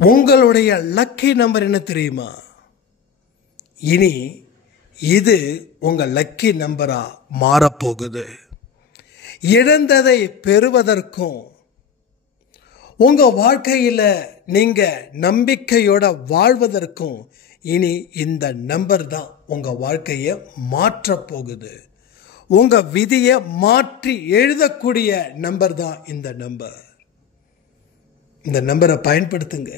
உங்களுடைய lucky number என்ன தெரியுமா? இனி இது உங்கள் லக்கி நம்பரா மாறப்போகுது. இழந்ததை பெறுவதற்கும் உங்க வாழ்க்கையில நீங்க நம்பிக்கையோட வாழ்வதற்கும் இனி இந்த நம்பர் தான் உங்க வாழ்க்கையை மாற்ற போகுது. உங்க விதியை மாற்றி எழுதக்கூடிய நம்பர் தான் இந்த நம்பர். இந்த நம்பரை பயன்படுத்துங்க,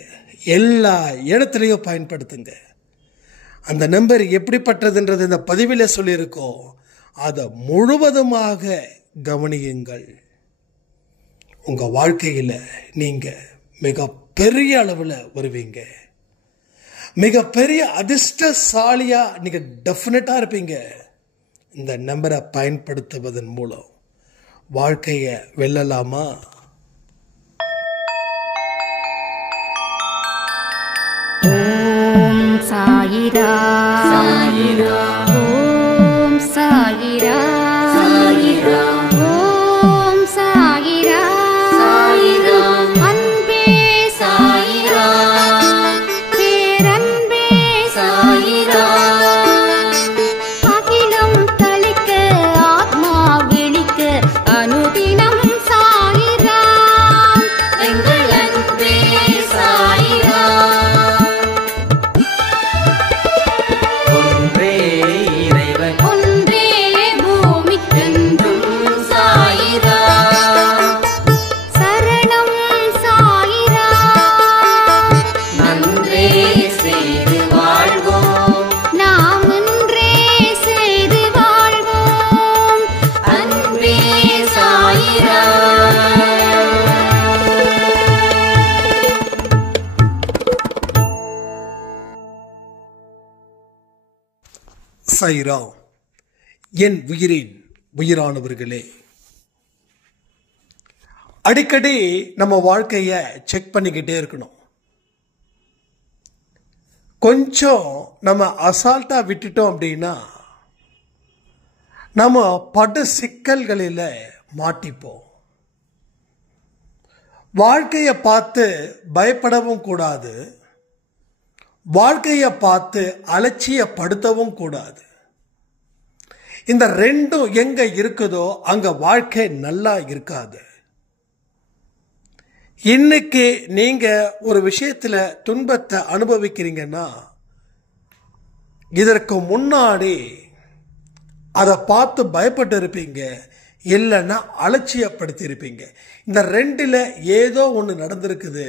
எல்லா இடத்துலையும் பயன்படுத்துங்க. அந்த நம்பர் எப்படிப்பட்டதுன்றது இந்த பதிவில் சொல்லியிருக்கோம், அதை முழுவதுமாக கவனியுங்கள். உங்கள் வாழ்க்கையில் நீங்கள் மிக பெரிய அளவில் வருவீங்க, மிகப்பெரிய அதிர்ஷ்டசாலியாக நீங்கள் டெஃபினட்டாக இருப்பீங்க. இந்த நம்பரை பயன்படுத்துவதன் மூலம் வாழ்க்கையை வெல்லலாமா? ஓம் சாயிரா சாயிரா, ஓம் சாயிரா சாயிரா, ஓம் சாயிரா சாயிரா, அன்பே சாயிரா, பேரன்பே சாயிரா, அகிலம் தளிக்க ஆத்மா விழிக்க அனுதினம் சாயிரா, எங்கள் அன்பே சாயிரா. சாயிராம். என் உயிரின் உயிரானவர்களே, அடிக்கடி நம்ம வாழ்க்கையை செக் பண்ணிக்கிட்டே இருக்கணும். கொஞ்சம் நம்ம அசால்ட்டா விட்டுட்டோம் அப்படின்னா நம்ம படு சிக்கல்களில் மாட்டிப்போம். வாழ்க்கையை பார்த்து பயப்படவும் கூடாது, வாழ்க்கையை பார்த்து அலட்சியப்படுத்தவும் கூடாது. இந்த ரெண்டும் எங்க இருக்குதோ அங்க வாழ்க்கை நல்லா இருக்காது. இன்னைக்கு நீங்க ஒரு விஷயத்துல துன்பத்தை அனுபவிக்கிறீங்கன்னா இதற்கு முன்னாடி அதை பார்த்து பயப்பட்டு இருப்பீங்க, இல்லைன்னா அலட்சியப்படுத்தி இருப்பீங்க. இந்த ரெண்டுல ஏதோ ஒன்று நடந்திருக்குது.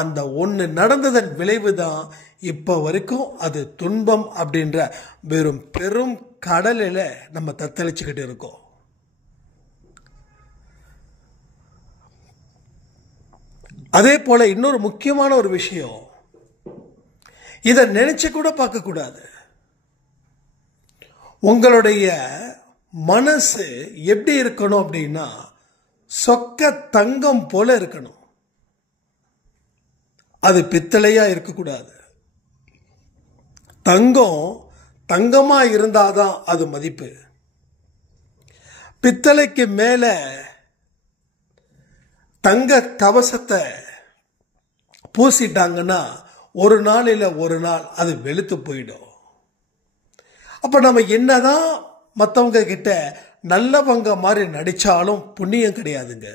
அந்த ஒன்று நடந்ததன் விளைவு தான் இப்போ வரைக்கும் அது துன்பம் அப்படின்ற வெறும் பெரும் கடலில் நம்ம தத்தளிச்சுக்கிட்டு இருக்கோம். அதே போல இன்னொரு முக்கியமான ஒரு விஷயம், இதை நினைச்சு கூட பார்க்க கூடாது. உங்களுடைய மனசு எப்படி இருக்கணும் அப்படின்னா சொக்க தங்கம் போல இருக்கணும். அது பித்தளையா இருக்கக்கூடாது. தங்கம் தங்கமா இருந்தாதான் அது மதிப்பு. பித்தளைக்கு மேல தங்க கவசத்தை பூசிட்டாங்கன்னா ஒரு நாள் இல்லை ஒரு நாள் அது வெளுத்து போயிடும். அப்ப நம்ம என்னதான் மற்றவங்க கிட்ட நல்லவங்க மாதிரி நடிச்சாலும் புண்ணியம் கிடையாதுங்க.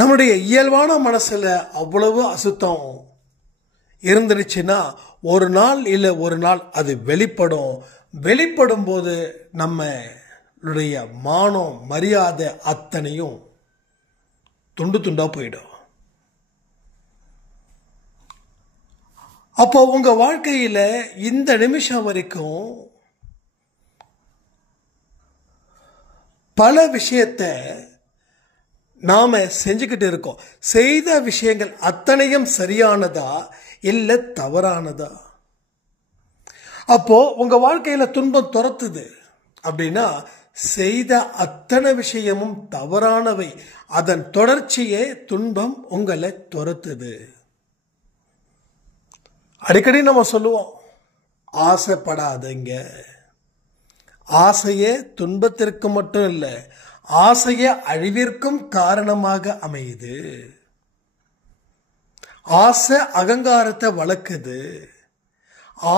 நம்முடைய இயல்பான மனசுல அவ்வளவு அசுத்தம் இருந்துருச்சுன்னா ஒரு நாள் இல்லை ஒரு நாள் அது வெளிப்படும். வெளிப்படும் போது நம்மளுடைய மானம் மரியாதை அத்தனையும் துண்டு துண்டா போயிடும். அப்போ உங்க வாழ்க்கையில இந்த நிமிஷம் வரைக்கும் பல விஷயத்தை நாம செஞ்சுக்கிட்டு இருக்கோம். செய்த விஷயங்கள் அத்தனையும் சரியானதா இல்லை தவறானதா? அப்போ உங்க வாழ்க்கையில துன்பம் துரத்துது அப்படின்னா செய்த அத்தனை விஷயமும் தவறானவை. அதன் தொடர்ச்சியே துன்பம் உங்களை துரத்துது. அடிக்கடி நம்ம சொல்லுவோம், ஆசைப்படாதீங்க. ஆசையே துன்பத்திற்கு மட்டும் இல்லை, ஆசைய அழிவிற்கும் காரணமாக அமையுது. ஆசை அகங்காரத்தை வளர்க்குது,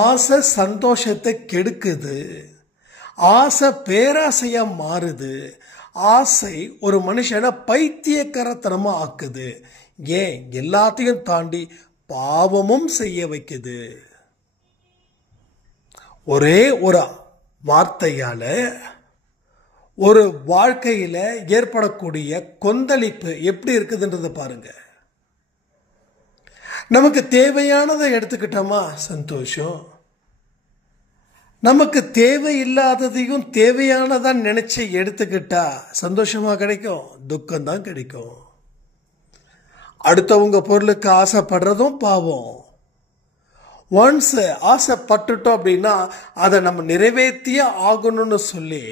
ஆசை சந்தோஷத்தை கெடுக்குது, ஆசை பேராசையா மாறுது, ஆசை ஒரு மனுஷனை பைத்தியக்காரத்தனமா ஆக்குது. ஏன் எல்லாத்தையும் தாண்டி பாவமும் செய்ய வைக்குது. ஒரே ஒரு வார்த்தையால ஒரு வாழ்க்கையில ஏற்படக்கூடிய கொந்தளிப்பு எப்படி இருக்குதுன்றத பாருங்க. நமக்கு தேவையானதை எடுத்துக்கிட்டோமா சந்தோஷம், நமக்கு தேவையில்லாததையும் தேவையானதா நினைச்சு எடுத்துக்கிட்டா சந்தோஷமா கிடைக்கும், துக்கம்தான் கிடைக்கும். அடுத்தவங்க பொருளுக்கு ஆசைப்படுறதும் பாவம். ஒன்ஸ் ஆசைப்பட்டுட்டோம் அப்படின்னா அதை நம்ம நிறைவேற்றியே ஆகணும்னு சொல்லி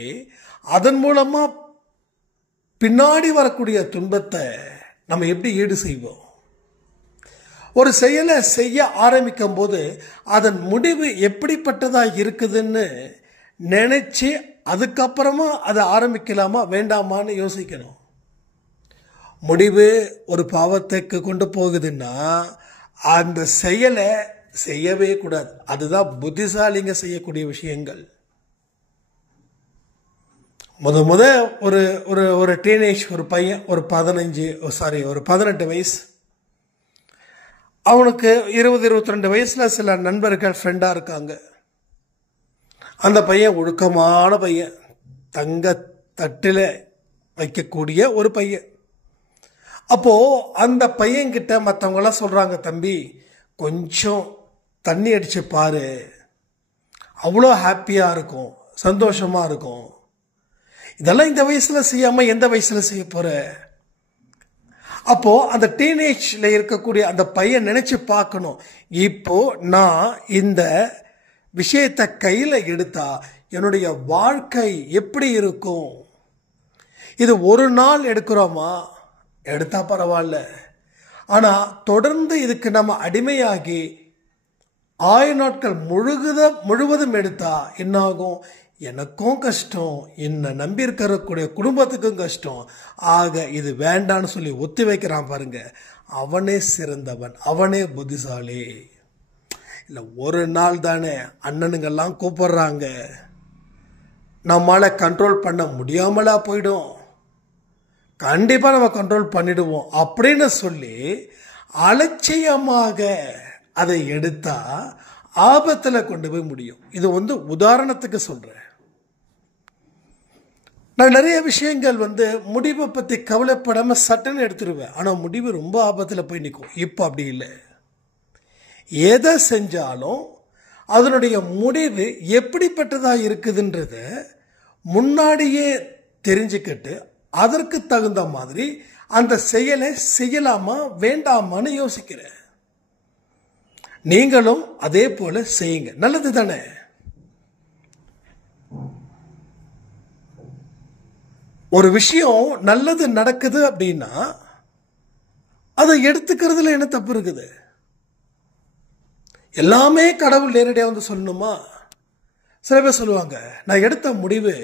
அதன் மூலமா பின்னாடி வரக்கூடிய துன்பத்தை நம்ம எப்படி ஈடு செய்வோம்? ஒரு செயலை செய்ய ஆரம்பிக்கும் போது அதன் முடிவு எப்படிப்பட்டதா இருக்குதுன்னு நினைச்சு அதுக்கப்புறமா அதை ஆரம்பிக்கலாமா வேண்டாமான்னு யோசிக்கணும். முடிவு ஒரு பாவத்துக்கு கொண்டு போகுதுன்னா அந்த செயலை செய்யவே கூடாது. அதுதான் புத்திசாலிங்க செய்யக்கூடிய விஷயங்கள். முத ஒரு ஒரு ஒரு டீனேஜ் ஒரு பையன், ஒரு 18 வயசு, அவனுக்கு 20-22 வயசுல சில நண்பர்கள் ஃப்ரெண்டா இருக்காங்க. அந்த பையன் ஒழுக்கமான பையன், தங்க தட்டில் வைக்கக்கூடிய ஒரு பையன். அப்போ அந்த பையன்கிட்ட மற்றவங்களாம் சொல்றாங்க, தம்பி கொஞ்சம் தண்ணி அடிச்சு பாரு, அவ்வளோ ஹாப்பியா இருக்கும், சந்தோஷமா இருக்கும். இதெல்லாம் இந்த வயசுல செய்யாம எந்த வயசுல செய்ய போற? அப்போ அந்த டீனேஜ்ல இருக்கக்கூடிய அந்த பையன் நினைச்சு பார்க்கணும், இப்போ நான் இந்த விஷயத்தை கையில எடுத்தா என்னுடைய வாழ்க்கை எப்படி இருக்கும்? இது ஒரு நாள் எடுக்கிறோமா, எடுத்தா பரவாயில்ல. ஆனா தொடர்ந்து இதுக்கு நம்ம அடிமையாகி 1000 நாட்கள் முழுவதும் எடுத்தா என்ன ஆகும்? எனக்கும் கஷ்டம், என்னை நம்பி இருக்கக்கூடிய குடும்பத்துக்கும் கஷ்டம். ஆக இது வேண்டான்னு சொல்லி ஒத்தி வைக்கிறான் பாருங்க, அவனே சிறந்தவன், அவனே புத்திசாலி. இல்லை ஒரு நாள் தானே, அண்ணனுங்கெல்லாம் கூப்பிடுறாங்க, நம்மளால கண்ட்ரோல் பண்ண முடியாமலா போயிடும், கண்டிப்பா நம்ம கண்ட்ரோல் பண்ணிடுவோம் அப்படின்னு சொல்லி அலட்சியமாக அதை எடுத்தா ஆபத்துல கொண்டு போய் முடியும். இது உதாரணத்துக்கு சொல்றேன். நான் நிறைய விஷயங்கள் முடிவை பத்தி கவலைப்படாம சட்டன்னு எடுத்துருவேன், ஆனா முடிவு ரொம்ப ஆபத்துல போய் நிற்கும். இப்போ அப்படி இல்லை. எதை செஞ்சாலும் அதனுடைய முடிவு எப்படிப்பட்டதா இருக்குதுன்றத முன்னாடியே தெரிஞ்சுக்கிட்டு அதற்கு தகுந்த மாதிரி அந்த செயலை செய்யலாமா வேண்டாமான்னு யோசிக்கிறேன். நீங்களும் அதே போல செய்யுங்க, நல்லது தானே? ஒரு விஷயம் நல்லது நடக்குது அப்படின்னா அதை எடுத்துக்கிறதுல என்ன தப்பு இருக்குது? எல்லாமே கடவுள் நேரடியாக சொல்லணுமா? சில பேர் சொல்லுவாங்க, நான் எடுத்த முடிவு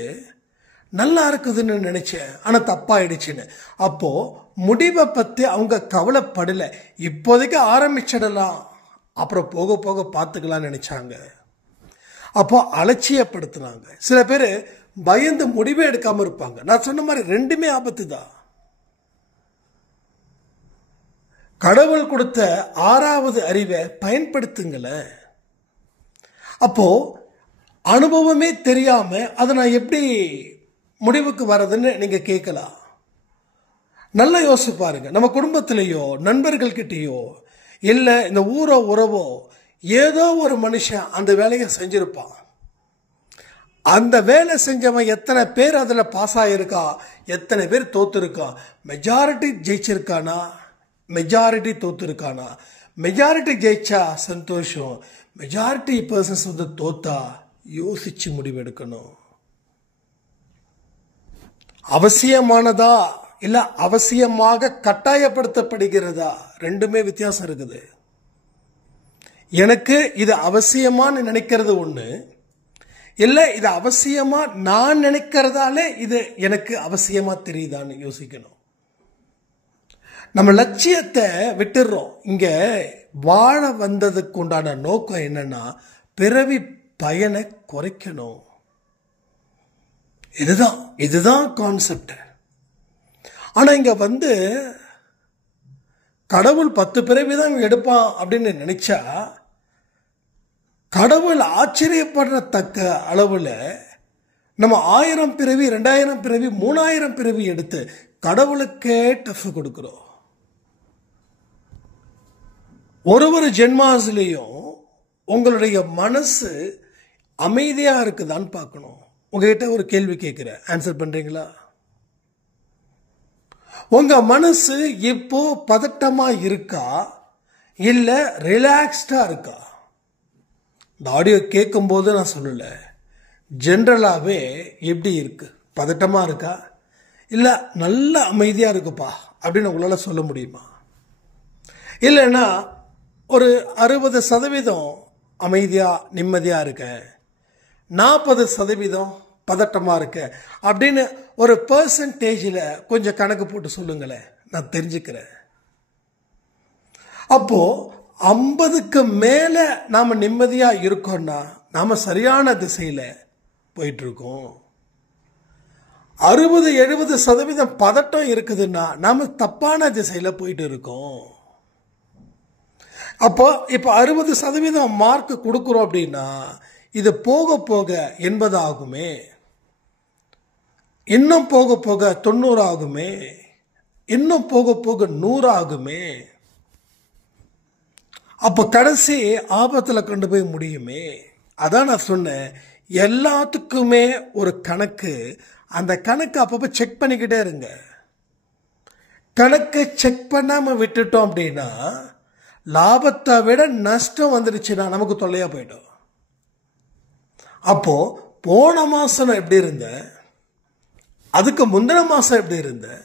நல்லா இருக்குதுன்னு நினைச்சேன் ஆனா தப்பாயிடுச்சுன்னு. அப்போ முடிவை பத்தி அவங்க கவலைப்படல, இப்போதைக்கு ஆரம்பிச்சிடலாம், அப்புறம் போக போக பார்த்துக்கலாம்னு நினைச்சாங்க. அப்போ அலட்சியப்படுத்தினாங்க. சில பேர் பயந்து முடிவே எடுக்காம இருப்பாங்க. நான் சொன்ன மாதிரி ரெண்டுமே ஆபத்து தான். கடவுள் கொடுத்த 6வது அறிவை பயன்படுத்துங்களேன். அப்போ அனுபவமே தெரியாம அதை நான் எப்படி முடிவுக்கு வர்றதுன்னு நீங்க கேட்கலாம். நல்லா யோசிச்சு பாருங்க. நம்ம குடும்பத்திலேயோ நண்பர்கள் கிட்டேயோ இல்ல இந்த ஊரோ உறவோ ஏதோ ஒரு மனுஷன் அந்த வேலையை செஞ்சிருப்பான். அந்த வேலை செஞ்சவன் எத்தனை பேர் அதுல பாஸ் ஆயிருக்கா, எத்தனை பேர் தோத்துருக்கா, மெஜாரிட்டி ஜெயிச்சிருக்கானா, மெஜாரிட்டி தோத்துருக்கானா? மெஜாரிட்டி ஜெயிச்சா சந்தோஷம், மெஜாரிட்டி பர்சன்ஸ் தோத்தா யோசிச்சு முடிவெடுக்கணும். அவசியமானதா இல்ல அவசியமாக கட்டாயப்படுத்தப்படுகிறதா, ரெண்டுமே வித்தியாசம் இருக்குது. எனக்கு இது அவசியமானு நினைக்கிறது ஒண்ணு, இல்ல இது அவசியமா நான் நினைக்கிறதால இது எனக்கு அவசியமா தெரியுதான்னு யோசிக்கணும். நம்ம லட்சியத்தை விட்டுடுறோம். இங்க வாழ வந்ததுக்கு உண்டான நோக்கம் என்னன்னா பிறவி பயனை குறைக்கணும். இதுதான் கான்செப்ட். ஆனா இங்க கடவுள் 10 பிறவி தான் எடுப்பான் அப்படின்னு நினைச்சா கடவுள் ஆச்சரியப்படுறத்தக்க அளவுல நம்ம 1000 பிறவி 2000 பிறவி 3000 பிறவி எடுத்து கடவுளுக்கே டஃப் கொடுக்கிறோம். ஒரு ஜென்மாஸ்லயும் உங்களுடைய மனசு அமைதியா இருக்குதான்னு பார்க்கணும். உங்ககிட்ட ஒரு கேள்வி கேட்கிறேன், ஆன்சர் பண்றீங்களா? உங்க மனசு இப்போ பதட்டமா இருக்கா இல்ல ரிலாக்ஸ்டா இருக்கா? இந்த ஆடியோ கேட்கும் போது நான் சொல்லல, ஜென்ரலாவே எப்படி இருக்கு? பதட்டமா இருக்கா இல்ல நல்ல அமைதியா இருக்குப்பா அப்படின்னு உங்களால சொல்ல முடியுமா? இல்லைன்னா ஒரு 60% அமைதியா நிம்மதியா இருக்க, 40% பதட்டமா இருக்க அப்படின்னு ஒரு பெர்சன்டேஜில் கொஞ்சம் கணக்கு போட்டு சொல்லுங்களேன், நான் தெரிஞ்சுக்கிறேன். அப்போ 50க்கு மேல நாம நிம்மதியா இருக்கோம்னா நாம சரியான திசையில போயிட்டு இருக்கோம். 60-70% பதட்டம் இருக்குதுன்னா நாம தப்பான திசையில போயிட்டு இருக்கோம். அப்போ இப்ப 60% மார்க் கொடுக்கிறோம் அப்படின்னா இது போக போக 80 ஆகுமே, இன்னும் போக போக 90 ஆகுமே, இன்னும் போக போக 100 ஆகுமே. அப்ப கடைசி ஆபத்துல கொண்டு போய் முடியுமே. அதான் நான் சொன்னேன், எல்லாத்துக்குமே ஒரு கணக்கு. அந்த கணக்கு அப்பப்ப செக் பண்ணிக்கிட்டே இருங்க. கணக்கை செக் பண்ணாம விட்டுட்டோம் அப்படின்னா லாபத்தை விட நஷ்டம் வந்துருச்சுன்னா நமக்கு தொல்லையா போயிடும். அப்போ போன மாசம் நான் எப்படி இருந்தேன், அதுக்கு முந்தின மாசம் எப்படி இருந்தேன்,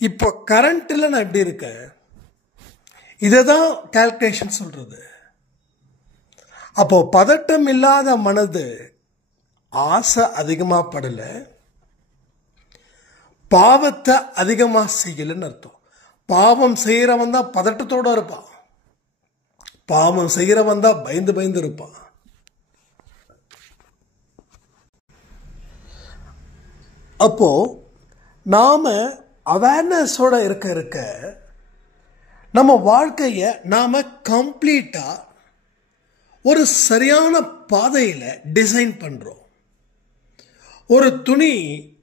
இப்போ கரண்ட்ல நான் எப்படி இருக்கேன், இததான் கால்குலேஷன் சொல்றது. அப்போ பதட்டம் இல்லாத மனது ஆசை அதிகமா படல, பாவத்தை அதிகமா செய்யலன்னு அர்த்தம். பாவம் செய்யறவன் தான் பதட்டத்தோட இருப்பான், பாவம் செய்யறவன் தான் பயந்து பயந்து இருப்பான். அப்போ நாம அவேர்னஸோட இருக்க நம்ம வாழ்க்கைய நாம கம்ப்ளீட்டா ஒரு சரியான பாதையில டிசைன் பண்றோம். ஒரு துணி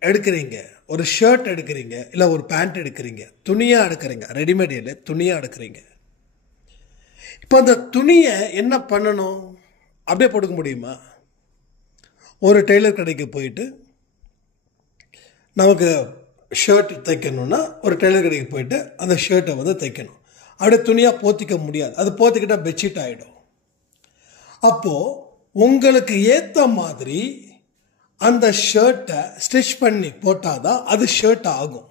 எடுக்கிறீங்க, ஒரு ஷர்ட் எடுக்கிறீங்க, இல்ல ஒரு பேண்ட் எடுக்கிறீங்க, துணியா எடுக்கிறீங்க, ரெடிமேட் துணியா எடுக்கிறீங்க. இப்ப அந்த துணியை என்ன பண்ணணும்? அப்படியே போட்டுக்க முடியுமா? ஒரு டெய்லர் கடைக்கு போயிட்டு நமக்கு ஷர்ட் தைக்கணும்னா ஒரு டெய்லர் கடைக்கு போயிட்டு அந்த ஷர்ட்டை தைக்கணும். அப்படியே துணியா போத்திக்க முடியாது, அது போத்திக்கிட்டா பெட்ஷீட் ஆயிடும். அப்போ உங்களுக்கு ஏத்த மாதிரி அந்த ஷர்ட்டை ஸ்டிச் பண்ணி போட்டாதான் அது ஷர்ட் ஆகும்.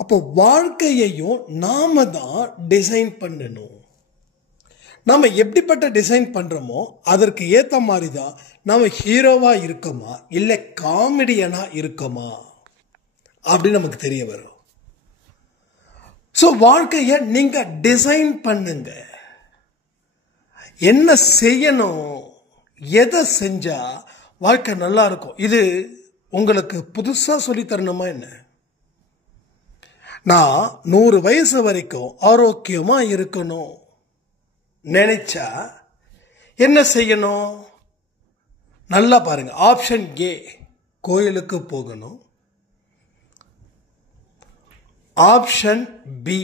அப்போ வாழ்க்கையையும் நாம தான் டிசைன் பண்ணணும். நாம எப்படிப்பட்ட டிசைன் பண்றோமோ அதற்கு ஏத்த மாதிரி தான் நாம ஹீரோவா இருக்கோமா இல்ல காமெடியனா இருக்கோமா அப்படின்னு நமக்கு தெரிய வரும். ஸோ வாழ்க்கைய நீங்க டிசைன் பண்ணுங்க. என்ன செய்யணும், எதை செஞ்சா வாழ்க்கை நல்லா இருக்கும், இது உங்களுக்கு புதுசா சொல்லி தரணுமா என்ன? நான் 100 வயசு வரைக்கும் ஆரோக்கியமா இருக்கணும் நினைச்சா என்ன செய்யணும்? நல்லா பாருங்க. ஆப்ஷன் ஏ, கோயிலுக்கு போகணும். ஆப்ஷன் பி,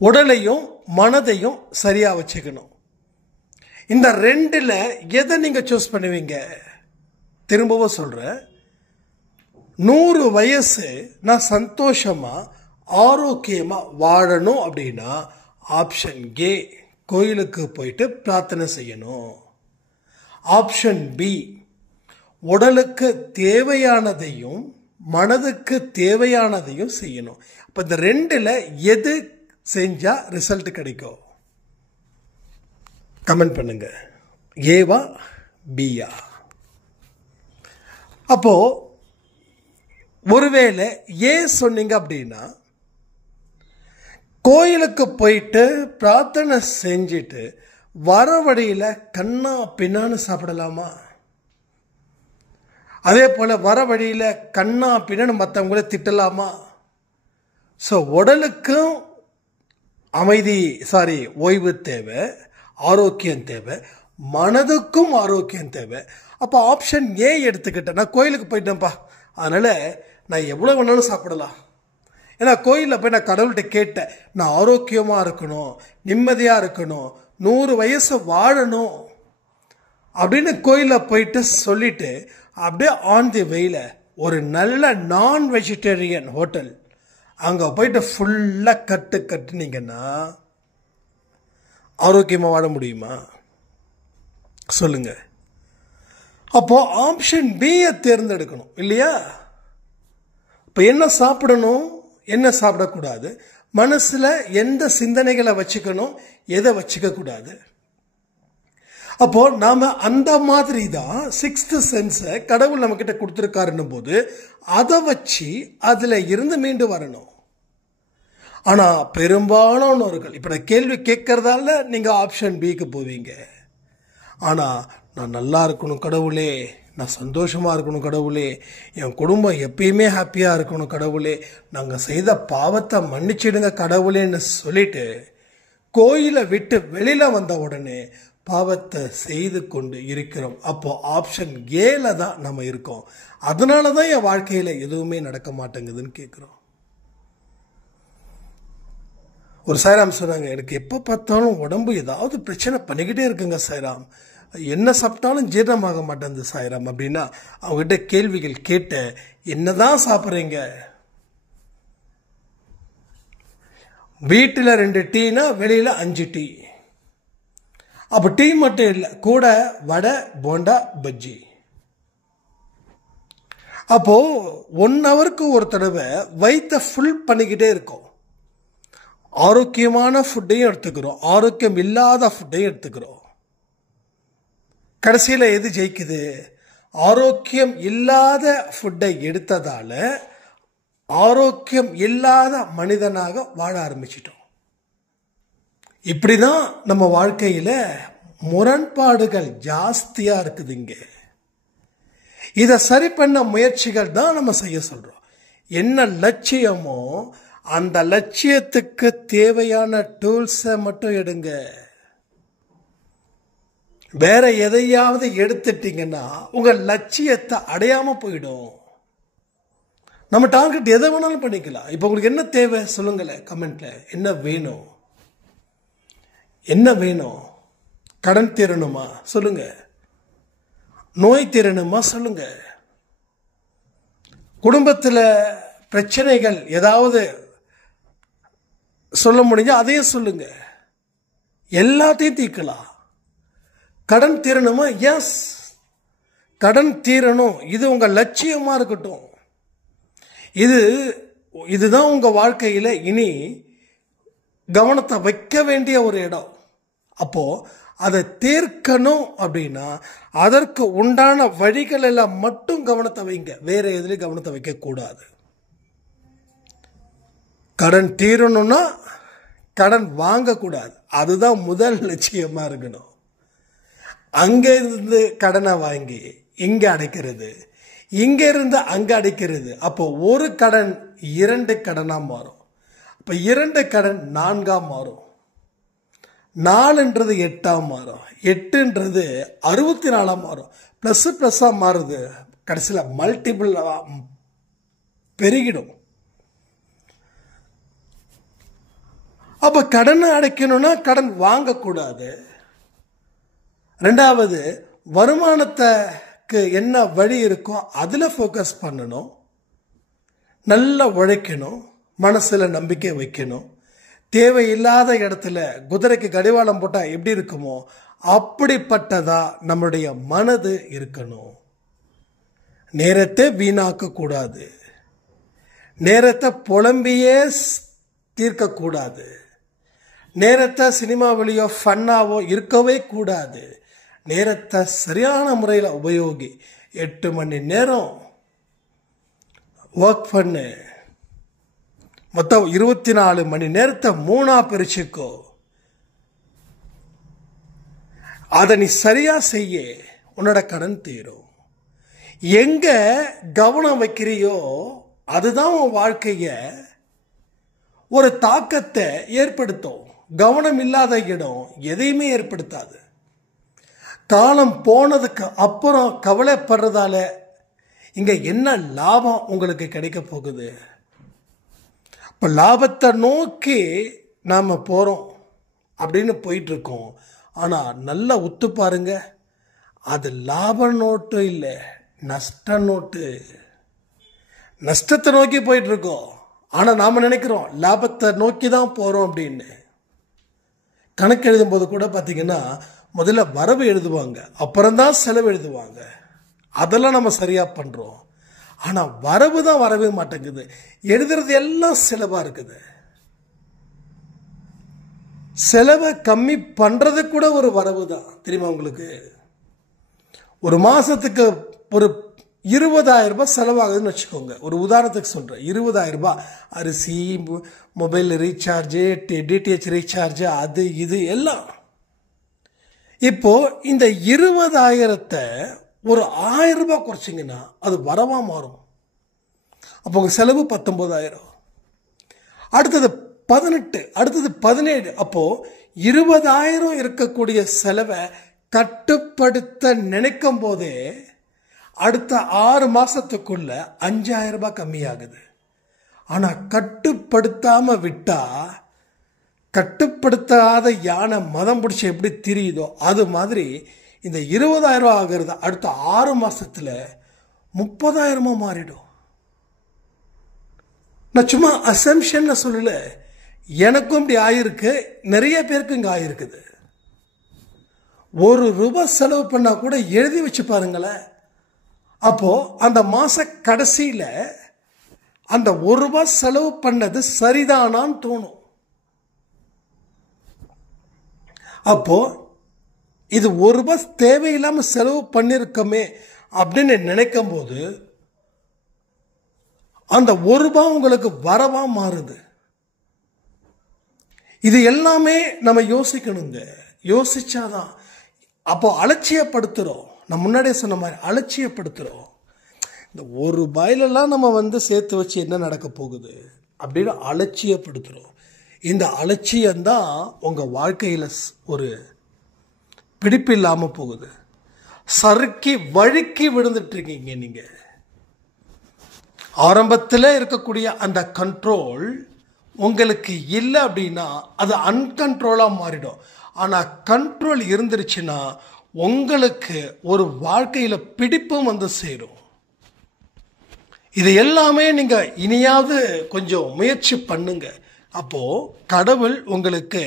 உடலையும் மனதையும் சரியா வச்சுக்கணும். இந்த ரெண்டுல எதை நீங்க சூஸ் பண்ணுவீங்க? திரும்பவும் சொல்றேன், 100 வயசு நான் சந்தோஷமா ஆரோக்கியமா வாழணும் அப்படின்னா ஆப்ஷன் ஏ, கோயிலுக்கு போயிட்டு பிரார்த்தனை செய்யணும். ஆப்ஷன் பி, உடலுக்கு தேவையானதையும் மனதுக்கு தேவையானதையும் செய்யணும். அப்ப இந்த ரெண்டுல எது செஞ்சா ரிசல்ட் கிடைக்கும்? கமெண்ட் பண்ணுங்க, ஏவா பியா? அப்போ ஒருவேளை ஏன் சொன்னீங்க அப்படின்னா, கோயிலுக்கு போயிட்டு பிரார்த்தனை செஞ்சுட்டு வர வழியில் கண்ணா பின்னான்னு சாப்பிடலாமா? அதே போல் வர வழியில் கண்ணா பின்னான்னு மற்றவங்கள திட்டலாமா? ஸோ உடலுக்கும் ஓய்வு தேவை, ஆரோக்கியம் தேவை, மனதுக்கும் ஆரோக்கியம் தேவை. அப்போ ஆப்ஷன் ஏ எடுத்துக்கிட்டேன். நான் கோயிலுக்கு போயிட்டேன்ப்பா, அதனால் நான் எவ்வளோ வேணாலும் சாப்பிடலாம். ஏன்னா கோயிலில் போய் நான் கடவுள்கிட்ட கேட்டேன், நான் ஆரோக்கியமாக இருக்கணும், நிம்மதியாக இருக்கணும், 100 வயசு வாழணும் அப்படின்னு கோயிலில் போயிட்டு சொல்லிட்டு அப்படியே ஆன் தி வேயில் ஒரு நல்ல நான் வெஜிடேரியன் ஹோட்டல் அங்கே போயிட்டு ஃபுல்லாக கட்டுனீங்கன்னா ஆரோக்கியமாக வாழ முடியுமா? சொல்லுங்க. அப்போ ஆப்ஷன் பியை தேர்ந்தெடுக்கணும் இல்லையா? இப்போ என்ன சாப்பிடணும், என்ன சாப்பிடக்கூடாது, மனசில் எந்த சிந்தனைகளை வச்சுக்கணும், எதை வச்சுக்க கூடாது. அப்போ நாம அந்த மாதிரி தான் 6th சென்ஸை கடவுள் நம்ம கிட்ட கொடுத்துருக்காருன்னும் போது அதை வச்சு அதுல இருந்து மீண்டு வரணும். ஆனா பெரும்பாலானவர்கள் இப்ப நான் கேள்வி கேட்கறதால நீங்க ஆப்ஷன் பிக்கு போவீங்க. ஆனா நான் நல்லா இருக்கணும் கடவுளே, நான் சந்தோஷமா இருக்கணும் கடவுளே, என் குடும்பம் எப்பயுமே ஹாப்பியா இருக்கணும் கடவுளே, நாங்கள் செய்த பாவத்தை மன்னிச்சிடுங்க கடவுளேன்னு சொல்லிட்டு கோயிலை விட்டு வெளியில வந்த உடனே பாவத்தை செய்து கொண்டு இருக்கிறோம். அப்போ ஆப்ஷன் ஏல தான் நம்ம இருக்கோம். அதனால தான் என் வாழ்க்கையில எதுவுமே நடக்க மாட்டேங்குதுன்னு கேட்குறோம். ஒரு சாய்ராம் சொன்னாங்க, எனக்கு எப்போ பார்த்தாலும் உடம்பு ஏதாவது பிரச்சனை பண்ணிக்கிட்டே இருக்குங்க சாய்ராம், என்ன சாப்பிட்டாலும் ஜீரணமாக மாட்டேங்குது சாய்ராம் அப்படின்னா அவங்ககிட்ட கேள்விகள் கேட்ட, என்னதான் சாப்பிட்றீங்க? வீட்டில் 2 டீனா வெளியில் 5 டீ. அப்போ டீ மட்டும் இல்லை, கூட வடை, போண்டா, பஜ்ஜி. அப்போ 1 ஹவருக்கு ஒரு தடவை வயிற்ற ஃபுல் பண்ணிக்கிட்டே இருக்கோம். ஆரோக்கியமான ஃபுட்டையும் எடுத்துக்கிறோம், ஆரோக்கியம் இல்லாத ஃபுட்டையும் எடுத்துக்கிறோம். கடைசியில் எது ஜெயிக்குது? ஆரோக்கியம் இல்லாத ஃபுட்டை எடுத்ததால ஆரோக்கியம் இல்லாத மனிதனாக வாழ ஆரம்பிச்சிட்டோம். இப்படிதான் நம்ம வாழ்க்கையில முரண்பாடுகள் ஜாஸ்தியா இருக்குதுங்க. இதை சரி பண்ண முயற்சிகள் தான் நம்ம செய்ய சொல்றோம். என்ன லட்சியமோ அந்த லட்சியத்துக்கு தேவையான டூல்ஸை மட்டும் எடுங்க. வேற எதையாவது எடுத்துட்டீங்கன்னா உங்க லட்சியத்தை அடையாம போயிடும். நம்ம டார்கெட் எதை வேணாலும் பண்ணிக்கலாம். இப்போ உங்களுக்கு என்ன தேவை சொல்லுங்களேன் கமெண்ட்ல. என்ன வேணும்? என்ன வேணும்? கடன் தீரணுமா? சொல்லுங்க. நோய் தீரணுமா? சொல்லுங்க. குடும்பத்தில் பிரச்சனைகள் ஏதாவது சொல்ல முடிஞ்சா அதையும் சொல்லுங்க. எல்லாத்தையும் தீர்க்கலாம். கடன் தீரணுமா? எஸ், கடன் தீரணும். இது உங்க லட்சியமா இருக்கட்டும். இதுதான் உங்க வாழ்க்கையில இனி கவனத்தை வைக்க வேண்டிய ஒரு இடம். அப்போ அதை தீர்க்கணும் அப்படின்னா அதற்கு உண்டான வழிகள் எல்லாம் மட்டும் கவனத்தை வைங்க, வேற எதுலையும் கவனத்தை வைக்க கூடாது. கடன் தீரணும்னா கடன் வாங்கக்கூடாது, அதுதான் முதல் லட்சியமா இருக்கணும். அங்க இருந்து கடனை வாங்கி இங்க அடைக்கிறது, இங்க இருந்து அங்க அடைக்கிறது. அப்போ ஒரு கடன் 2 கடனா மாறும். அப்ப 2 கடன் 4ஆ மாறும், 4ன்றது 8ஆ மாறும், 8ன்றது 64ஆ மாறும். பிளஸ் பிளஸ்ஸா மாறுது, கடைசியில் மல்டிபிள் பெருகிடும். அப்ப கடனை அடைக்கணும்னா கடன் வாங்கக்கூடாது. 2வது, வருமானத்துக்கு என்ன வழி இருக்கோ அதுல ஃபோக்கஸ் பண்ணணும். நல்லா உழைக்கணும், மனசுல நம்பிக்கை வைக்கணும். தேவையில்லாத இடத்துல குதிரைக்கு கடிவாளம் போட்டா எப்படி இருக்குமோ அப்படிப்பட்டதா நம்முடைய மனது இருக்கணும். நேரத்தை வீணாக்க கூடாது, நேரத்தை புலம்பியே தீர்க்கக்கூடாது, நேரத்தை சினிமாவிலேயோ ஃபன்னாவோ இருக்கவே கூடாது. நேரத்தை சரியான முறையில் உபயோகி. 8 மணி நேரம் ஒர்க் பண்ணு. மொத்தம் 24 மணி நேரத்தை 3 பிரிச்சுக்கோ. அதை நீ சரியா செய்ய, உன்னோட கடன் தீரும். எங்க கவனம் வைக்கிறியோ அதுதான் உன் வாழ்க்கைய ஒரு தாக்கத்தை ஏற்படுத்தும். கவனம் இல்லாத இடம் எதையுமே ஏற்படுத்தாது. காலம் போனதுக்கு அப்புறம் கவலைப்படுறதால இங்க என்ன லாபம் உங்களுக்கு கிடைக்க போகுது? இப்போ லாபத்தை நோக்கி நாம் போகிறோம் அப்படின்னு போயிட்டு இருக்கோம். ஆனால் நல்லா உத்து பாருங்க, அது லாப நோட்டு இல்லை, நஷ்ட நோட்டு. நஷ்டத்தை நோக்கி போயிட்டு இருக்கோம். ஆனால் நாம் நினைக்கிறோம் லாபத்தை நோக்கி தான் போகிறோம் அப்படின்னு. கணக்கு எழுதும் போது கூட பார்த்தீங்கன்னா முதல்ல வரவு எழுதுவாங்க, அப்புறம்தான் செலவு எழுதுவாங்க. அதெல்லாம் நம்ம சரியாக பண்ணுறோம். ஆனால் வரவு தான் வரவே மாட்டேங்குது. எழுதுறது எல்லாம் செலவாக இருக்குது. செலவை கம்மி பண்ணுறது கூட ஒரு வரவு தான் தெரியுமா உங்களுக்கு? ஒரு மாதத்துக்கு ஒரு 20,000 ரூபாய் செலவாகுதுன்னு வச்சுக்கோங்க. ஒரு உதாரணத்துக்கு சொல்கிறேன். 20,000 ரூபாய் அரிசி, மொபைல் ரீசார்ஜு, டிடிஹெச் ரீசார்ஜு, அது இது எல்லாம். இப்போ இந்த 20,000த்தை ஒரு 1000 ரூபாய் குறைச்சிங்கன்னா அது வரவா மாறும். அப்போ உங்கள் செலவு 19,000, அடுத்தது 18, அடுத்தது 17. அப்போ 20,000 இருக்கக்கூடிய செலவை கட்டுப்படுத்த நினைக்கும் போதே அடுத்த 6 மாசத்துக்குள்ள 5,000 ரூபாய் கம்மியாகுது. ஆனா கட்டுப்படுத்தாம விட்டா, கட்டுப்படுத்தாத யானை மதம் பிடிச்சி எப்படி திரியுதோ அது மாதிரி இந்த 20,000 ரூபாய் ஆகிறது அடுத்த 6 மாசத்துல 30,000 மாறிடும். நான் சும்மா அசம்ஷன்ல சொல்லல, எனக்கும் இப்படி ஆயிருக்கு, நிறைய பேருக்கு இங்க ஆயிருக்குது. 1 ரூபாய் செலவு பண்ணா கூட எழுதி வச்சு பாருங்களேன். அப்போ அந்த மாச கடைசியில அந்த 1 ரூபாய் செலவு பண்ணது சரிதானான்னு தோணும். அப்போ இது 1 ரூபாய் தேவையில்லாம செலவு பண்ணிருக்கமே அப்படின்னு நினைக்கும் போது அந்த 1 ரூபாய் உங்களுக்கு வரவா மாறுது. இது எல்லாமே நம்ம யோசிக்கணுங்க. யோசிச்சாதான். அப்போ அலட்சியப்படுத்துறோம். நான் முன்னாடியே சொன்ன மாதிரி அலட்சியப்படுத்துறோம். இந்த 1 ரூபாயிலெல்லாம் நம்ம சேர்த்து வச்சு என்ன நடக்க போகுது அப்படின்னு அலட்சியப்படுத்துறோம். இந்த அலட்சியம்தான் உங்க வாழ்க்கையில ஒரு பிடிப்பு இல்லாம போகுது. சறுக்கி வழுக்கி விழுந்துட்டு இருக்கீங்க நீங்க. ஆரம்பத்தில் இருக்கக்கூடிய அந்த கண்ட்ரோல் உங்களுக்கு இல்லை அப்படின்னா அது அன்கண்ட்ரோலா மாறிடும். ஆனா கண்ட்ரோல் இருந்துருச்சுன்னா உங்களுக்கு ஒரு வாழ்க்கையில பிடிப்பும் சேரும். இது எல்லாமே நீங்க இனியாவது கொஞ்சம் முயற்சி பண்ணுங்க. அப்போ கடவுள் உங்களுக்கு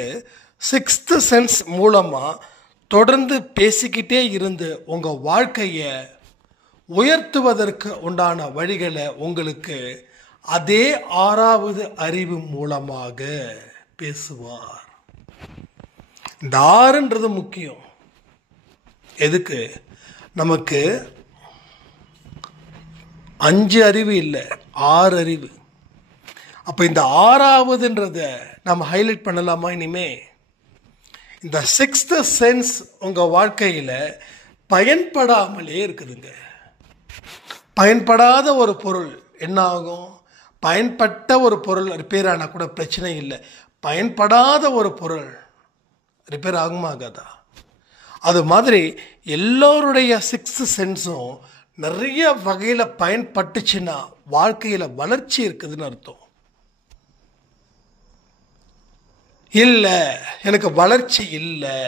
6th சென்ஸ் மூலமா தொடர்ந்து பேசிக்கிட்டே இருந்து உங்க வாழ்க்கைய உயர்த்துவதற்கு உண்டான வழிகளை உங்களுக்கு அதே 6வது அறிவு மூலமாக பேசுவார். இந்த 6ன்றது முக்கியம். எதுக்கு? நமக்கு 5 அறிவு இல்லை, 6 அறிவு. அப்போ இந்த 6வதுன்றத நம்ம ஹைலைட் பண்ணலாமா? இனிமே இந்த 6th சென்ஸ் உங்க வாழ்க்கையில பயன்படாமலே இருக்குதுங்க. பயன்படாத ஒரு பொருள் என்ன ஆகும்? பயன்பட்ட ஒரு பொருள் ரிப்பேர் ஆனா கூட பிரச்சனை இல்லை. பயன்படாத ஒரு பொருள் ரிப்பேர் ஆகுமா ஆகாதா? அது மாதிரி எல்லோருடைய 6th சென்ஸும் நிறைய வகையில பயன்பட்டுச்சுன்னா வாழ்க்கையில வளர்ச்சி இருக்குதுன்னு அர்த்தம். இல்லை எனக்கு வளர்ச்சி இல்லை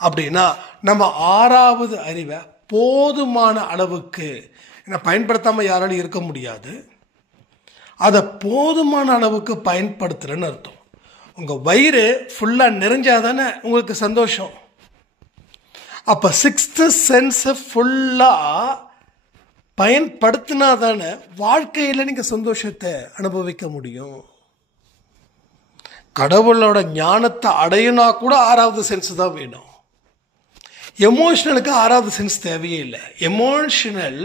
அப்படின்னா நம்ம 6வது அறிவை போதுமான அளவுக்கு பயன்படுத்தாம யாராலும் இருக்க முடியாது. அதை போதுமான அளவுக்கு பயன்படுத்துறேன்னு அர்த்தம். உங்க வயிறு ஃபுல்லா நிறைஞ்சாதானே உங்களுக்கு சந்தோஷம். அப்ப 6th சென்ஸ் ஃபுல்லா பயன்படுத்தினா தானே வாழ்க்கையில நீங்க சந்தோஷத்தை அனுபவிக்க முடியும். கடவுளோட ஞானத்தை அடையினா கூட 6வது சென்ஸ் தான் வேணும். எமோஷனலுக்கு 6வது சென்ஸ் தேவையே இல்லை. எமோஷனல்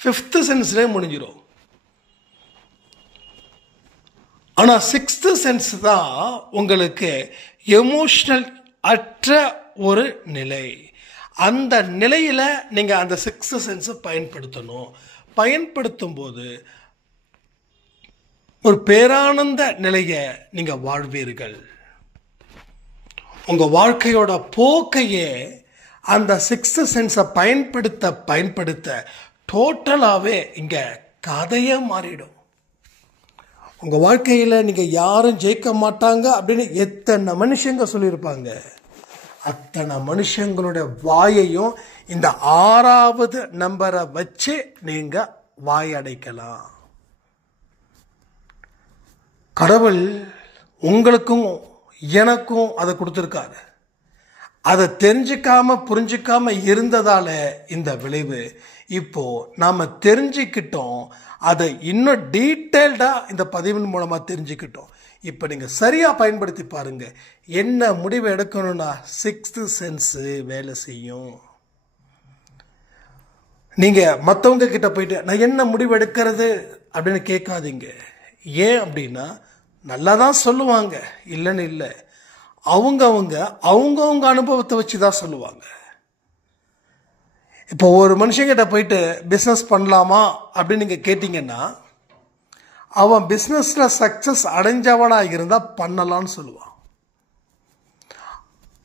5th சென்ஸ்லேயே முடிஞ்சிடும். ஆனால் சிக்ஸ்த்து சென்ஸ் தான் உங்களுக்கு எமோஷ்னல் அற்ற ஒரு நிலை. அந்த நிலையில் நீங்கள் அந்த சிக்ஸ்த்து சென்ஸை பயன்படுத்தணும். பயன்படுத்தும் போது ஒரு பேரானந்த நிலையை நீங்கள் வாழ்வீர்கள். உங்கள் வாழ்க்கையோட போக்கையே அந்த சிக்ஸ்த்து சென்ஸை பயன்படுத்த டோட்டலாகவே இங்கே கதையே மாறிடும். உங்கள் வாழ்க்கையில் நீங்கள் யாரும் ஜெயிக்க மாட்டாங்க அப்படின்னு எத்தனை மனுஷங்க சொல்லியிருப்பாங்க. அத்தனை மனுஷங்களுடைய வாயையும் இந்த 6வது நம்பரை வச்சு நீங்கள் வாயடைக்கலாம். கடவுள் உங்களுக்கும் எனக்கும் அதை கொடுத்துருக்காரு. அதை தெரிஞ்சுக்காம புரிஞ்சுக்காம இருந்ததால இந்த விளைவு. இப்போ நாம் தெரிஞ்சுக்கிட்டோம், அதை இன்னும் டீட்டெயில்டாக இந்த பதிவின் மூலமாக தெரிஞ்சுக்கிட்டோம். இப்போ நீங்கள் சரியாக பயன்படுத்தி பாருங்கள். என்ன முடிவு எடுக்கணும்னா சிக்ஸ்த்து சென்ஸு வேலை செய்யும். நீங்கள் மற்றவங்க கிட்ட போயிட்டு நான் என்ன முடிவு எடுக்கிறது அப்படின்னு கேட்காதீங்க. ஏன் அப்படின்னா நல்லா தான் சொல்லுவாங்க, இல்லைன்னு இல்லை. அவங்கவுங்க அனுபவத்தை வச்சு தான் சொல்லுவாங்க. இப்போ ஒரு மனுஷங்கிட்ட போயிட்டு பிஸ்னஸ் பண்ணலாமா அப்படின்னு நீங்கள் கேட்டிங்கன்னா அவன் பிஸ்னஸில் சக்ஸஸ் அடைஞ்சவனாக இருந்தால் பண்ணலான்னு சொல்லுவான்.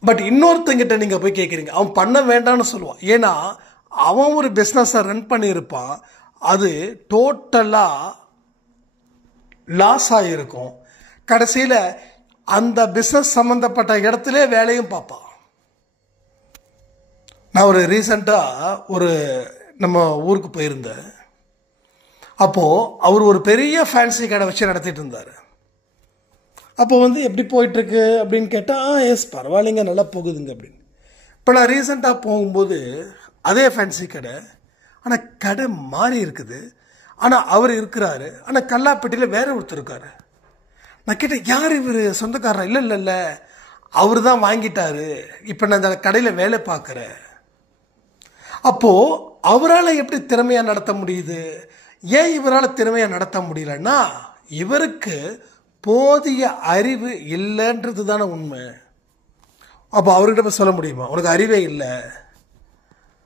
பட் இன்னொருத்தங்கிட்ட நீங்கள் போய் கேட்குறீங்க, அவன் பண்ண வேண்டாம்னு சொல்லுவான். ஏன்னா அவன் ஒரு பிஸ்னஸை ரன் பண்ணியிருப்பான், அது டோட்டலாக லாஸ் ஆகிருக்கும். கடைசியில் அந்த பிஸ்னஸ் சம்மந்தப்பட்ட இடத்துல வேலையும் பார்ப்பான். நான் ஒரு ரீசண்டாக நம்ம ஊருக்கு போயிருந்தேன். அப்போது அவர் ஒரு பெரிய ஃபேன்சி கடை வச்சு நடத்திட்டு இருந்தார். அப்போ எப்படி போயிட்டுருக்கு அப்படின்னு கேட்டால் எஸ் பரவாயில்லைங்க, நல்லா போகுதுங்க அப்படின்னு. இப்போ நான் ரீசெண்டாக போகும்போது அதே ஃபேன்சி கடை, ஆனால் கடை மாறி இருக்குது. ஆனால் அவர் இருக்கிறாரு, ஆனால் கல்லாப்பட்டியில் வேற ஒருத்தர் இருக்காரு. நான் கேட்டேன், யார் இவர், சொந்தக்காரர்? இல்லை அவர் தான் வாங்கிட்டாரு, இப்போ நான் அந்த கடையில் வேலை பார்க்குறேன். அப்போது அவரால் எப்படி திறமையாக நடத்த முடியுது? ஏன் இவரால் திறமையாக நடத்த முடியலன்னா இவருக்கு போதிய அறிவு இல்லைன்றது தானே உண்மை. அப்போ அவர்கிட்ட போய் சொல்ல முடியுமா உனக்கு அறிவே இல்லை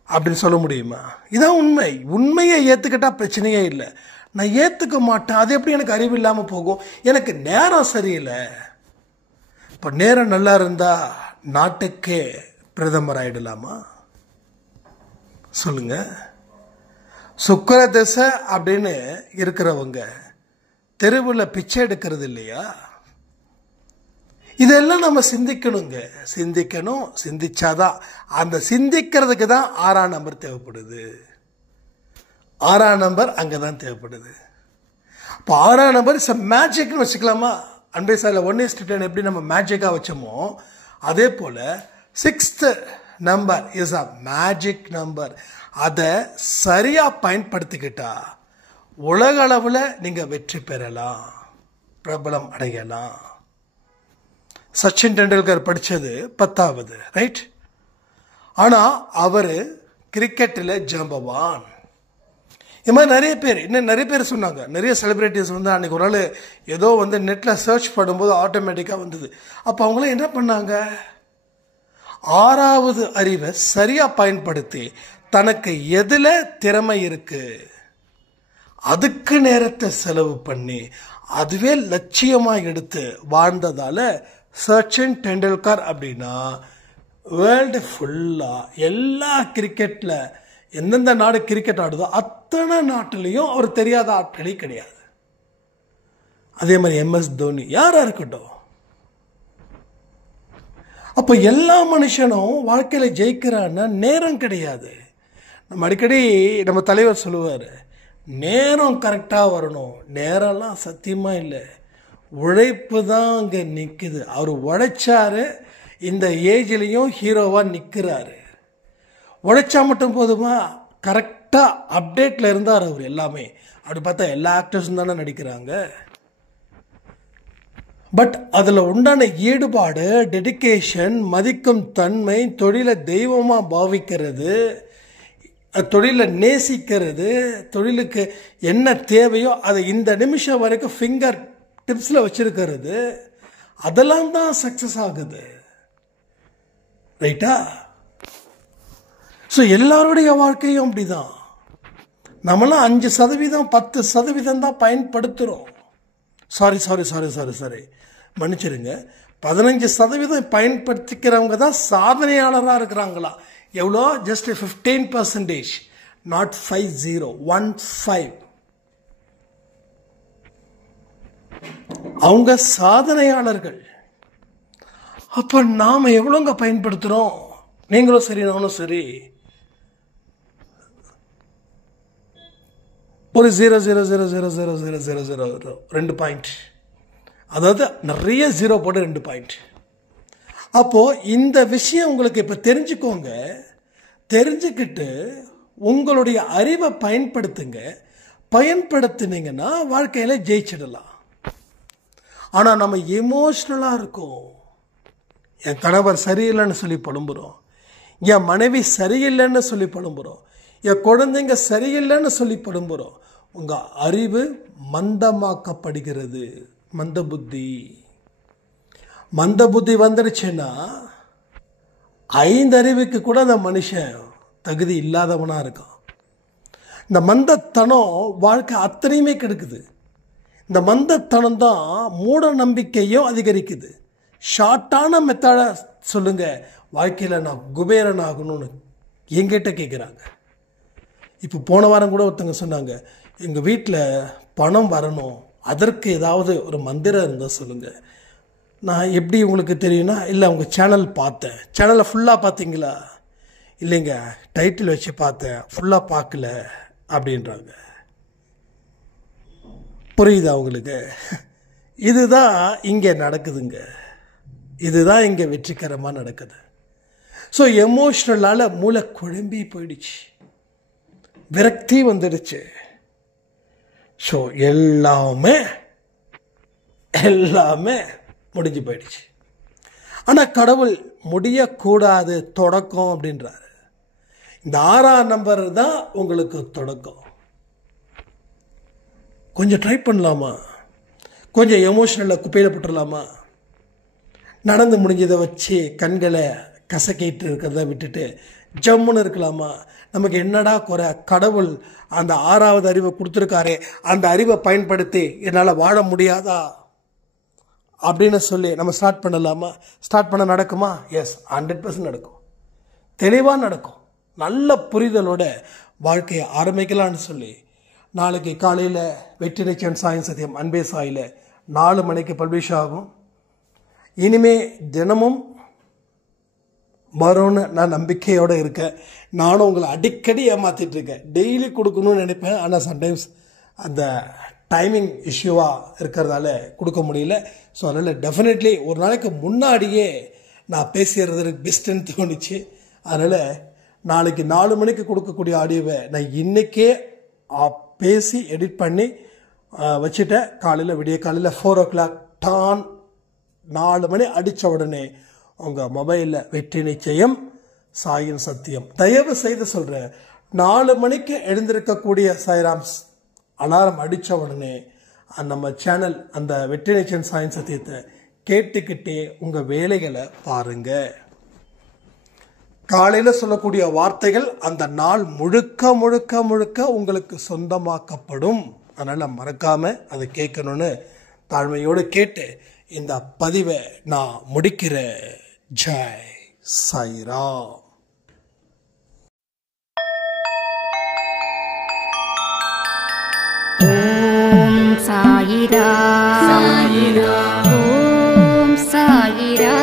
அப்படின்னு சொல்ல முடியுமா? இதான் உண்மை. உண்மையை ஏற்றுக்கிட்டால் பிரச்சனையே இல்லை. நான் ஏற்றுக்க மாட்டேன், அது எப்படி எனக்கு அறிவு இல்லாமல் போகும்? எனக்கு நேரம் சரியில்லை. இப்போ நேரம் நல்லா இருந்தால் நாட்டுக்கே பிரதமர் ஆகிடலாமா? சொல்லுங்க. சுக்கிர திசை அப்படின்னு இருக்கிறவங்க தெருவில் பிச்சை எடுக்கிறது இல்லையா? இதெல்லாம் நம்ம சிந்திக்கணுங்க. சிந்திச்சாதான் அந்த சிந்திக்கிறதுக்கு தான் 6ஆம் நம்பர் தேவைப்படுது. 6ஆம் நம்பர் அங்கே தான் தேவைப்படுது. இப்போ 6ஆம் நம்பர் இஸ் மேஜிக்னு வச்சுக்கலாமா? அன்பே சார் 1:10 எப்படி நம்ம மேஜிக்காக வச்சோமோ அதே போல் 6th number is a magic number. அதை சரியாக பயன்படுத்திக்கிட்டா உலக அளவில் நீங்கள் வெற்றி பெறலாம், பிரபலம் அடையலாம். சச்சின் டெண்டுல்கர் படித்தது 10வது, ரைட்? ஆனால் அவர் கிரிக்கெட்டில் ஜம்பவான். இது மாதிரி நிறைய பேர் சொன்னாங்க. நிறைய செலிபிரிட்டிஸ் அன்றைக்கி ஒரு நாள் ஏதோ நெட்டில் சர்ச் பண்ணும்போது ஆட்டோமேட்டிக்காக வந்தது. அப்போ அவங்களாம் என்ன பண்ணாங்க? 6வது அறிவை சரியாக பயன்படுத்தி தனக்கு எதில் திறமை இருக்குது அதுக்கு நேரத்தை செலவு பண்ணி அதுவே லட்சியமாக எடுத்து வாழ்ந்ததால் சச்சின் டெண்டுல்கர் அப்படின்னா வேர்ல்டு ஃபுல்லாக எல்லா கிரிக்கெட்டில் எந்தெந்த நாடு கிரிக்கெட் ஆடுதோ அத்தனை நாட்டிலையும் அவர் தெரியாத ஆட்களே கிடையாது. அதே மாதிரி MS தோனி யாராக இருக்கட்டும். அப்போ எல்லா மனுஷனும் வாழ்க்கையில் ஜெயிக்கிறான்னா நேரம் கிடையாது. நம்ம அடிக்கடி நம்ம தலைவர் சொல்லுவார், நேரம் கரெக்டாக வரணும். நேரம்லாம் சத்தியமாக இல்லை, உழைப்பு தான் அங்கே நிற்குது. அவர் உழைச்சாரு, இந்த ஏஜ்லேயும் ஹீரோவாக நிற்கிறாரு. உழைச்சா மட்டும் போதுமா? கரெக்டாக அப்டேட்டில் இருந்தார் அவர். எல்லாமே அப்படி பார்த்தா எல்லா ஆக்டர்ஸும் தானே நடிக்கிறாங்க. பட் அதில் உண்டான ஈடுபாடு, டெடிக்கேஷன், மதிக்கும் தன்மை, தொழிலை தெய்வமாக பாவிக்கிறது, தொழிலை நேசிக்கிறது, தொழிலுக்கு என்ன தேவையோ அதை இந்த நிமிஷம் வரைக்கும் ஃபிங்கர் டிப்ஸில் வச்சிருக்கிறது அதெல்லாம் தான் சக்ஸஸ் ஆகுது. ரைட்டா? ஸோ எல்லாருடைய வாழ்க்கையும் அப்படிதான். நம்மளாம் 5% 10% தான் பயன்படுத்துகிறோம். சாரி மன்னிச்சிருங்க. 15% பயன்படுத்திக்கிறவங்க தான் சாதனையாளராக இருக்கிறாங்களா? எவ்வளோ? Just 15%, not 50, 15. அவங்க சாதனையாளர்கள். அப்ப நாம எவ்வளோங்க பயன்படுத்துறோம்? நீங்களும் சரி, நானும் சரி. ஒரு 0.0000000 2 பாயிண்ட், அதாவது நிறைய 0 போட்டு 2 பாயிண்ட். அப்போ இந்த விஷயம் உங்களுக்கு இப்ப தெரிஞ்சுக்கோங்க. தெரிஞ்சுக்கிட்டு உங்களுடைய அறிவை பயன்படுத்துங்க. பயன்படுத்தினீங்கன்னா வாழ்க்கையில ஜெயிச்சிடலாம். ஆனா நம்ம எமோஷனலா இருக்கோம். என் கணவர் சரியில்லைன்னு சொல்லி புலம்புறோம், என் மனைவி சரியில்லைன்னு சொல்லி புலம்புறோம், என் குழந்தைங்க சரியில்லைன்னு சொல்லி புலம்புறோம். உங்க அறிவு மந்தமாக்கப்படுகிறது. மந்த புத்தி வந்துடுச்சுன்னா 5 அறிவுக்கு கூட அந்த மனுஷன் தகுதி இல்லாதவனா இருக்கான். இந்த மந்தத்தனம் வாழ்க்கை அத்தனையுமே கெடுக்குது. இந்த மந்தத்தனம் தான் மூட நம்பிக்கையும் அதிகரிக்குது. ஷார்ட்டான மெத்தட சொல்லுங்க, வாழ்க்கையில் நான் குபேரன் ஆகணும்னு எங்கிட்ட கேட்குறாங்க. இப்போ போன வாரம் கூட ஒருத்தவங்க சொன்னாங்க, எங்கள் வீட்டில் பணம் வரணும், அதற்கு ஏதாவது ஒரு மந்திரம் இருந்தால் சொல்லுங்கள். நான் எப்படி உங்களுக்கு தெரியும்னா, இல்லை உங்கள் சேனல் பார்த்தேன். சேனலை ஃபுல்லாக பார்த்தீங்களா? இல்லைங்க, டைட்டில் வச்சு பார்த்தேன், ஃபுல்லாக பார்க்கல அப்படின்றாங்க. புரியுதா உங்களுக்கு? இதுதான் இங்கே நடக்குதுங்க. இதுதான் இங்கே வெற்றிகரமாக நடக்குது. ஸோ எமோஷ்னலால் மூளை குழம்பி போயிடுச்சு, விரக்தி வந்துடுச்சு. ஸோ எல்லாமே முடிஞ்சு போயிடுச்சு. ஆனால் கடவுள் முடியக்கூடாது, தொடக்கம் அப்படின்றாரு. இந்த 6ஆம் நம்பர் தான் உங்களுக்கு தொடக்கம். கொஞ்சம் ட்ரை பண்ணலாமா? கொஞ்சம் எமோஷனலில் குப்பையில் போட்டுடலாமா? நடந்து முடிஞ்சதை வச்சு கண்களை கசக்கிட்டு இருக்கிறத விட்டுட்டு ஜம்முன்னு இருக்கலாமா? நமக்கு என்னடா குறை? கடவுள் அந்த 6வது அறிவை கொடுத்துருக்காரே, அந்த அறிவை பயன்படுத்தி என்னால் வாழ முடியாதா அப்படின்னு சொல்லி நம்ம ஸ்டார்ட் பண்ணலாமா? ஸ்டார்ட் பண்ண நடக்குமா? எஸ், 100% நடக்கும். தெளிவாக நடக்கும். நல்ல புரிதலோட வாழ்க்கையை ஆரம்பிக்கலான்னு சொல்லி நாளைக்கு காலையில் வெற்றி நிச்சயம் சாயம் சத்தியம் அன்பே சாயில் 4 மணிக்கு பப்ளிஷ் ஆகும். இனிமே தினமும் வரும்னு நான் நம்பிக்கையோடு இருக்கேன். நானும் உங்களை அடிக்கடி ஏமாற்றிட்டு இருக்கேன். டெய்லி கொடுக்கணும்னு நினைப்பேன், ஆனால் சம்டைம்ஸ் அந்த டைமிங் இஷ்யூவாக இருக்கிறதால கொடுக்க முடியல. ஸோ அதனால் டெஃபினெட்லி ஒரு நாளைக்கு முன்னாடியே நான் பேசிடுறது பெஸ்ட்டுன்னு தோணுச்சு. அதனால் நாளைக்கு 4 மணிக்கு கொடுக்கக்கூடிய ஆடியோவை நான் இன்றைக்கே பேசி எடிட் பண்ணி வச்சுட்டேன். காலையில் விடிய காலையில் 4 o'clock டான் 4 மணி அடித்த உடனே உங்கள் மொபைலில் வெற்றி நிச்சயம் சாயின் சத்தியம். தயவு செய்து சொல்கிறேன், 4 மணிக்கு எழுந்திருக்கக்கூடிய சாய்ராம்ஸ் அலாரம் அடித்த உடனே நம்ம சேனல் அந்த வெற்றி நிச்சயம் சாயின் சத்தியத்தை கேட்டுக்கிட்டே உங்கள் வேலைகளை பாருங்கள். காலையில் சொல்லக்கூடிய வார்த்தைகள் அந்த நாள் முழுக்க முழுக்க முழுக்க உங்களுக்கு சொந்தமாக்கப்படும். அதனால் மறக்காமல் அதை கேட்கணும்னு தாழ்மையோடு கேட்டு இந்த பதிவை நான் முடிக்கிறேன். ஜெய் சாய்ராம். ஓம் சாயிராம். ஓம் சாயிராம்.